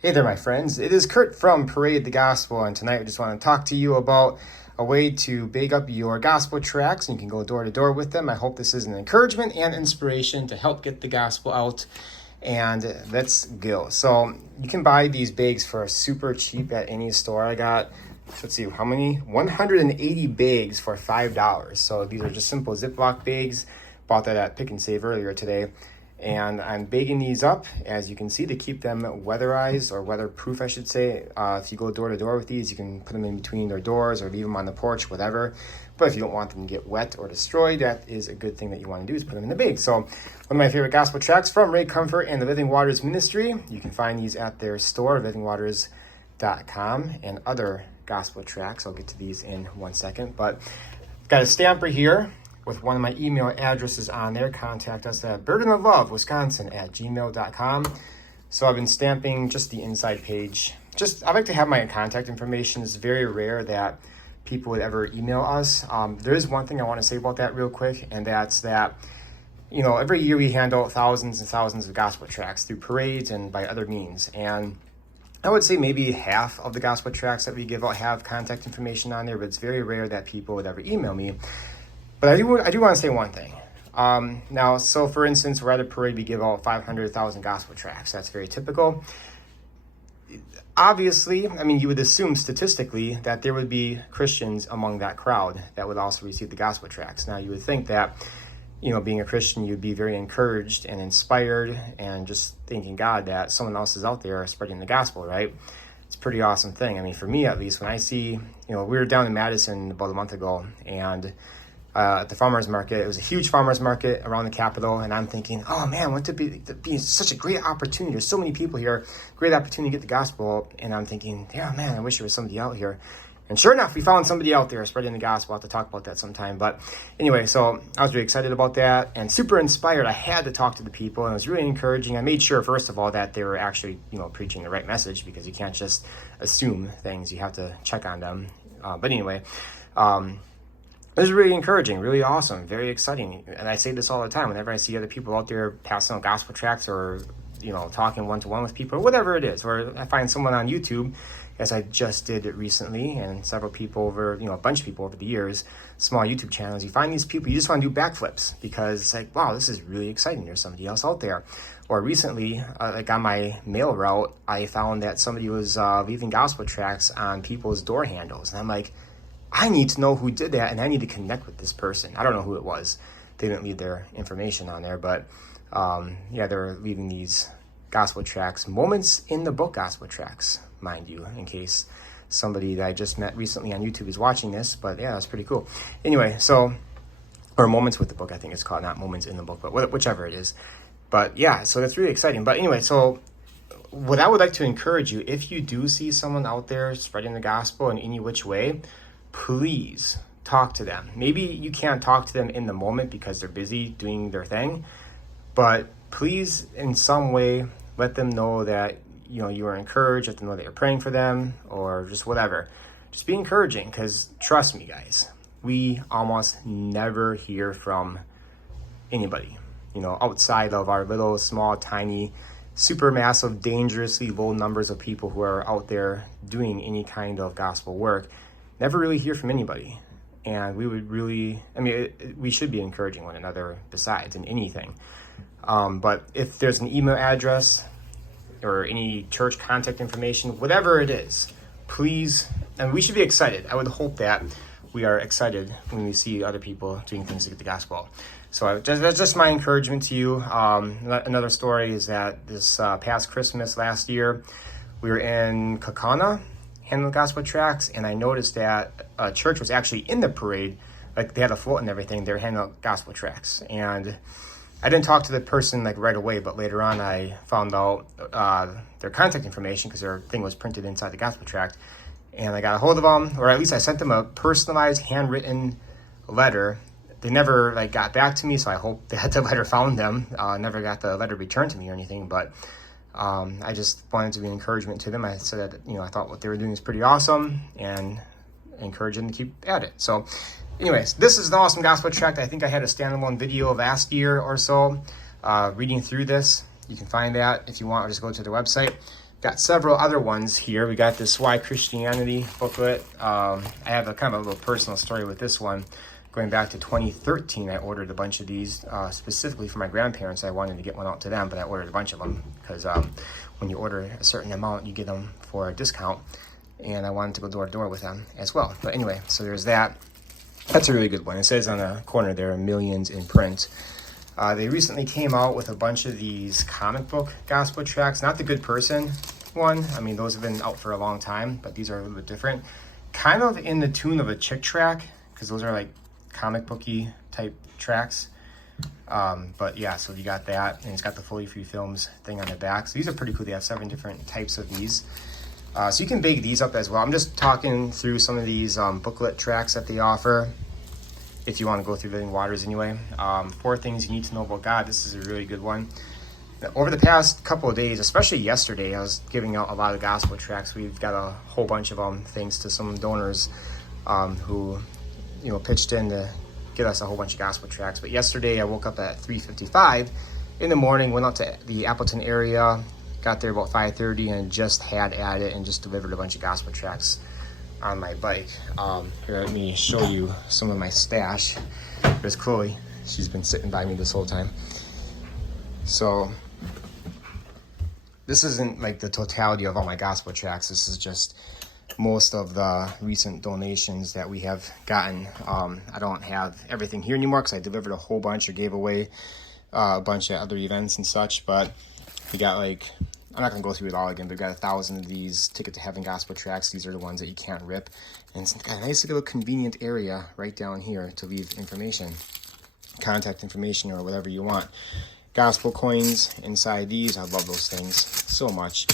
Hey there, my friends. It is Kurt from Parade the Gospel, and tonight I just want to talk to you about a way to bake up your gospel tracts, and you can go door to door with them. I hope this is an encouragement and inspiration to help get the gospel out, and let's go. So you can buy these bags for super cheap at any store. I got, let's see, how many? 180 bags for $5. So these are just simple Ziploc bags. Bought that at Pick and Save earlier today. And I'm baking these up, as you can see, to keep them weatherized, or weatherproof, I should say. If you go door to door with these, you can put them in between their doors or leave them on the porch, whatever. But if you don't want them to get wet or destroyed, that is a good thing that you want to do, is put them in the bag. So one of my favorite gospel tracts from Ray Comfort and the Living Waters Ministry. You can find these at their store, livingwaters.com, and other gospel tracts. I'll get to these in 1 second. But got a stamper here with one of my email addresses on there. Contact us at burdenoflovewisconsin@gmail.com. So I've been stamping just the inside page. I like to have my contact information. It's very rare that people would ever email us. There is one thing I want to say about that real quick, and that's that, you know, every year we hand out thousands and thousands of gospel tracts through parades and by other means. And I would say maybe half of the gospel tracts that we give out have contact information on there, but it's very rare that people would ever email me. But I do want to say one thing. Now, so for instance, we're at a parade, we give out 500,000 gospel tracts. That's very typical. Obviously, I mean, you would assume statistically that there would be Christians among that crowd that would also receive the gospel tracts. Now, you would think that, you know, being a Christian, you'd be very encouraged and inspired and just thanking God that someone else is out there spreading the gospel, right? It's a pretty awesome thing. I mean, for me at least, when I see, you know, we were down in Madison about a month ago, and at the farmers market, it was a huge farmers market around the Capitol, and I'm thinking, oh man, wouldn't it be such a great opportunity? There's so many people here, great opportunity to get the gospel. And I'm thinking, yeah, man, I wish there was somebody out here. And sure enough, we found somebody out there spreading the gospel. I'll have to talk about that sometime. But anyway, so I was really excited about that and super inspired. I had to talk to the people, and it was really encouraging. I made sure, first of all, that they were actually, you know, preaching the right message, because you can't just assume things. You have to check on them. But anyway, it was really encouraging, really awesome, very exciting. And I say this all the time whenever I see other people out there passing out gospel tracts, or, you know, talking one-to-one with people, or whatever it is. Or I find someone on YouTube, as I just did it recently, and several people over, you know, a bunch of people over the years, small YouTube channels. You find these people, you just want to do backflips, because it's like, wow, this is really exciting. There's somebody else out there. Or recently, like on my mail route, I found that somebody was leaving gospel tracts on people's door handles. And I'm like, I need to know who did that, and I need to connect with this person. I don't know who it was. They didn't leave their information on there, but yeah, they're leaving these gospel tracts, Moments in the Book gospel tracts, mind you, in case somebody that I just met recently on YouTube is watching this. But yeah, that's pretty cool. Anyway, so, or Moments with the Book, I think it's called, not Moments in the Book, but whichever it is. But yeah, so that's really exciting. But anyway, so what I would like to encourage you, if you do see someone out there spreading the gospel in any which way, please talk to them. Maybe you can't talk to them in the moment because they're busy doing their thing, but please in some way let them know that, you know, you are encouraged, let them know that you're praying for them, or just whatever. Just be encouraging, because trust me, guys, we almost never hear from anybody, you know, outside of our little, small, tiny, super massive, dangerously low numbers of people who are out there doing any kind of gospel work. Never really hear from anybody. And we would really, I mean, we should be encouraging one another besides in anything. But if there's an email address or any church contact information, whatever it is, please, and we should be excited. I would hope that we are excited when we see other people doing things to get the gospel. So that's just my encouragement to you. Another story is that this past Christmas last year, we were in Kakana, handling gospel tracts, and I noticed that a church was actually in the parade. Like, they had a float and everything. They were handing out gospel tracts, and I didn't talk to the person like right away, but later on I found out their contact information, because their thing was printed inside the gospel tract, and I got a hold of them, or at least I sent them a personalized handwritten letter. They never like got back to me, so I hope that the letter found them. Never got the letter returned to me or anything, but I just wanted to be an encouragement to them. I said that, you know, I thought what they were doing is pretty awesome, and encourage them to keep at it. So anyways, this is an awesome gospel tract. I think I had a standalone video last year or so reading through this. You can find that if you want, or just go to the website. Got several other ones here. We got this Christianity Booklet. I have a kind of a little personal story with this one. Going back to 2013, I ordered a bunch of these specifically for my grandparents. I wanted to get one out to them, but I ordered a bunch of them because when you order a certain amount, you get them for a discount. And I wanted to go door to door with them as well. But anyway, so there's that. That's a really good one. It says on the corner there, millions in print. They recently came out with a bunch of these comic book gospel tracts. Not the Good Person one. I mean, those have been out for a long time, but these are a little bit different. Kind of in the tune of a chick tract, because those are like comic booky type tracts. But yeah, so you got that, and it's got the Fully Free Films thing on the back. So these are pretty cool. They have 7 different types of these. So you can bake these up as well. I'm just talking through some of these booklet tracts that they offer. If you want to go through Living Waters anyway. 4 things you need to know about God. This is a really good one. Over the past couple of days, especially yesterday, I was giving out a lot of gospel tracts. We've got a whole bunch of them thanks to some donors who, pitched in to get us a whole bunch of gospel tracts. But yesterday I woke up at 3:55 in the morning, went out to the Appleton area, got there about 5:30, and just had at it and just delivered a bunch of gospel tracts on my bike. Here, let me show you some of my stash. There's Chloe. She's been sitting by me this whole time. So this isn't like the totality of all my gospel tracts. This is just most of the recent donations that we have gotten. I don't have everything here anymore because I delivered a whole bunch or gave away a bunch at other events and such, but we got I'm not going to go through it all again, but we've got 1,000 of these Ticket to Heaven gospel tracts. These are the ones that you can't rip. And it's got a nice little convenient area right down here to leave information, contact information, or whatever you want. Gospel coins inside these. I love those things so much.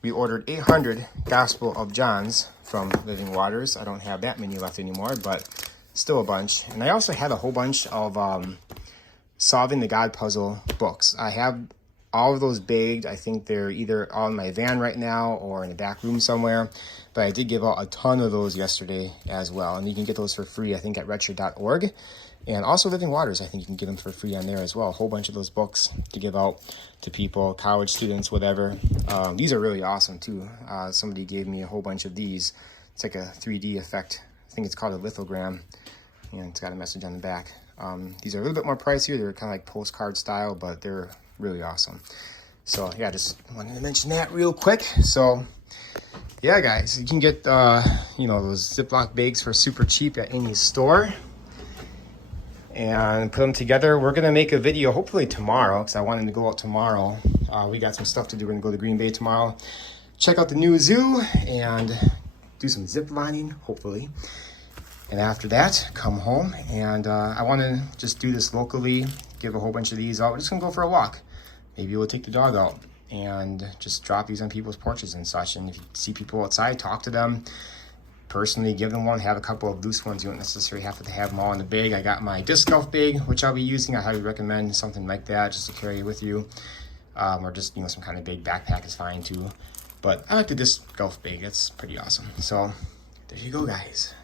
We ordered 800 Gospel of Johns from Living Waters. I don't have that many left anymore, but still a bunch. And I also had a whole bunch of Solving the God Puzzle books. I have all of those bagged. I think they're either on my van right now or in the back room somewhere. But I did give out a ton of those yesterday as well. And you can get those for free, I think, at redshirt.org. And also Living Waters, I think you can get them for free on there as well. A whole bunch of those books to give out to people, college students, whatever. These are really awesome, too. Somebody gave me a whole bunch of these. It's like a 3D effect. I think it's called a lithogram. And it's got a message on the back. These are a little bit more pricier. They're kind of like postcard style, but they're really awesome. So yeah, just wanted to mention that real quick. So yeah, guys, you can get those Ziploc bags for super cheap at any store and put them together. We're gonna make a video hopefully tomorrow because I wanted to go out tomorrow. We got some stuff to do. We're gonna go to Green Bay tomorrow, check out the new zoo, and do some zip lining hopefully. And after that, come home, and I want to just do this locally, give a whole bunch of these out. We're just going to go for a walk. Maybe we'll take the dog out and just drop these on people's porches and such. And if you see people outside, talk to them. Personally, give them one. Have a couple of loose ones. You don't necessarily have to have them all in the bag. I got my disc golf bag, which I'll be using. I highly recommend something like that just to carry with you. Or just, some kind of big backpack is fine too. But I like the disc golf bag. That's pretty awesome. So there you go, guys.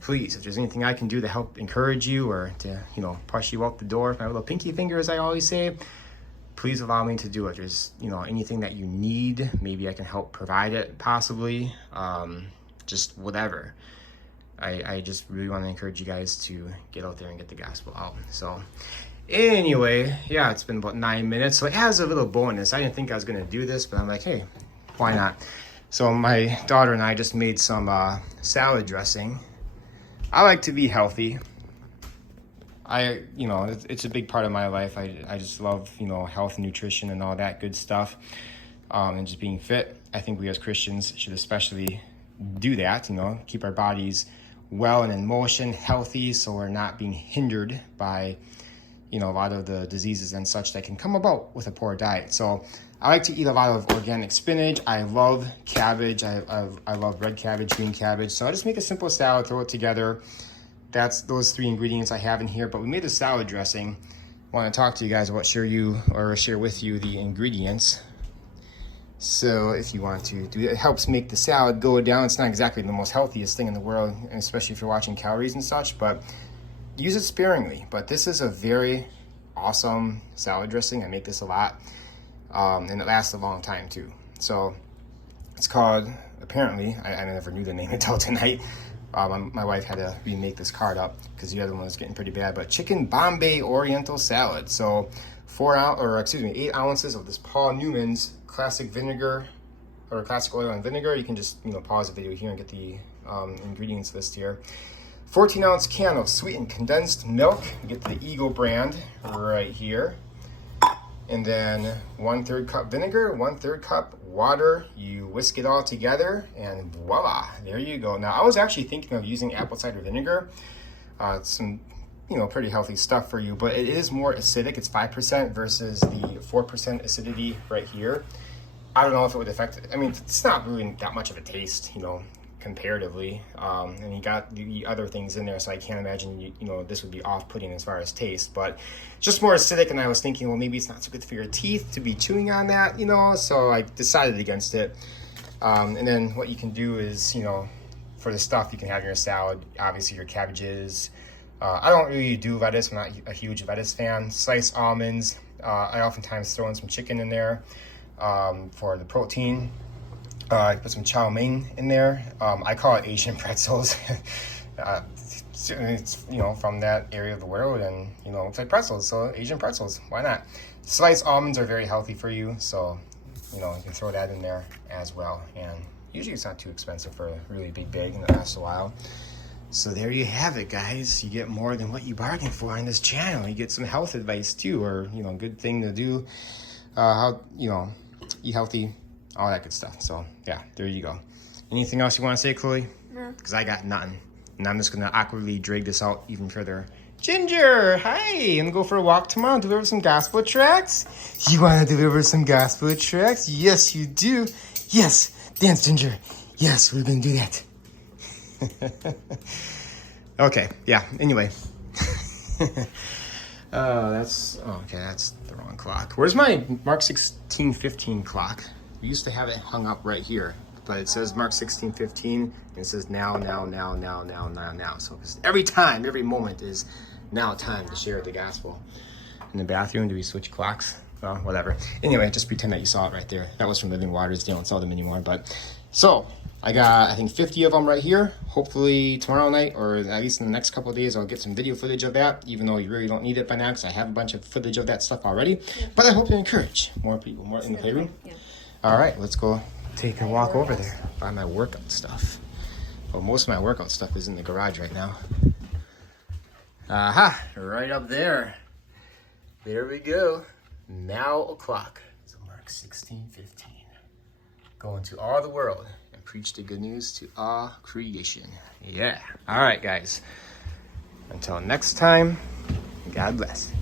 Please, if there's anything I can do to help encourage you or to, push you out the door with my little pinky finger, as I always say, please allow me to do it. There's, anything that you need, maybe I can help provide it, possibly, just whatever. I just really want to encourage you guys to get out there and get the gospel out. So anyway, yeah, it's been about 9 minutes. So as a little bonus, I didn't think I was going to do this, but I'm like, hey, why not? So my daughter and I just made some salad dressing. I like to be healthy. It's a big part of my life. I just love, health and nutrition and all that good stuff, and just being fit. I think we as Christians should especially do that, keep our bodies well and in motion, healthy, so we're not being hindered by, a lot of the diseases and such that can come about with a poor diet. So I like to eat a lot of organic spinach. I love cabbage. I love red cabbage, green cabbage. So I just make a simple salad, throw it together. That's those 3 ingredients I have in here. But we made a salad dressing. I want to talk to you guys about share with you the ingredients. So if you want to do it, it helps make the salad go down. It's not exactly the most healthiest thing in the world, especially if you're watching calories and such, but use it sparingly. But this is a very awesome salad dressing. I make this a lot. And it lasts a long time too. So it's called, apparently, I never knew the name until tonight. My wife had to remake this card up because the other one was getting pretty bad. But chicken Bombay Oriental salad. So 8 ounces of this Paul Newman's classic vinegar or classic oil and vinegar. You can just pause the video here and get the ingredients list here. 14-ounce can of sweetened condensed milk. You get the Eagle brand right here. And then 1/3 cup vinegar, 1/3 cup water. You whisk it all together and voila, there you go. Now I was actually thinking of using apple cider vinegar. It's some, pretty healthy stuff for you, but it is more acidic. It's 5% versus the 4% acidity right here. I don't know if it would affect it. I mean, it's not really that much of a taste, comparatively. And you got the other things in there, so I can't imagine, this would be off-putting as far as taste, but just more acidic. And I was thinking, well, maybe it's not so good for your teeth to be chewing on that, so I decided against it. And then what you can do is, for the stuff you can have in your salad, obviously your cabbages. I don't really do lettuce. I'm not a huge lettuce fan. Sliced almonds. I oftentimes throw in some chicken in there for the protein. I put some chow mein in there. I call it Asian pretzels. It's from that area of the world, and it's like pretzels, so Asian pretzels. Why not? Sliced almonds are very healthy for you, so you can throw that in there as well. And usually it's not too expensive for a really big bag, and it lasts a while. So there you have it, guys. You get more than what you bargained for on this channel. You get some health advice too, or good thing to do. How eat healthy. All that good stuff. So, yeah, there you go. Anything else you want to say, Chloe? No. Because I got nothing. And I'm just going to awkwardly drag this out even further. Ginger, hi. I'm going to go for a walk tomorrow and deliver some gospel tracts. You want to deliver some gospel tracts? Yes, you do. Yes. Dance, Ginger. Yes, we're going to do that. Okay. Yeah. Anyway. That's the wrong clock. Where's my Mark 16:15 clock? We used to have it hung up right here, but it says Mark 16:15, and it says now. So every moment is now time to share the gospel. In the bathroom, do we switch clocks? Well, whatever. Anyway, just pretend that you saw it right there. That was from Living Waters. They don't sell them anymore. But so I got, I think, 50 of them right here. Hopefully tomorrow night, or at least in the next couple of days, I'll get some video footage of that, even though you really don't need it by now because I have a bunch of footage of that stuff already. Yeah. But I hope to encourage more people, more in the playroom. Yeah. All right, let's go take a walk over there, buy my workout stuff. Well, most of my workout stuff is in the garage right now. Aha, right up there. There we go. Now o'clock. So Mark 16:15. Go into all the world and preach the good news to all creation. Yeah. All right, guys. Until next time, God bless.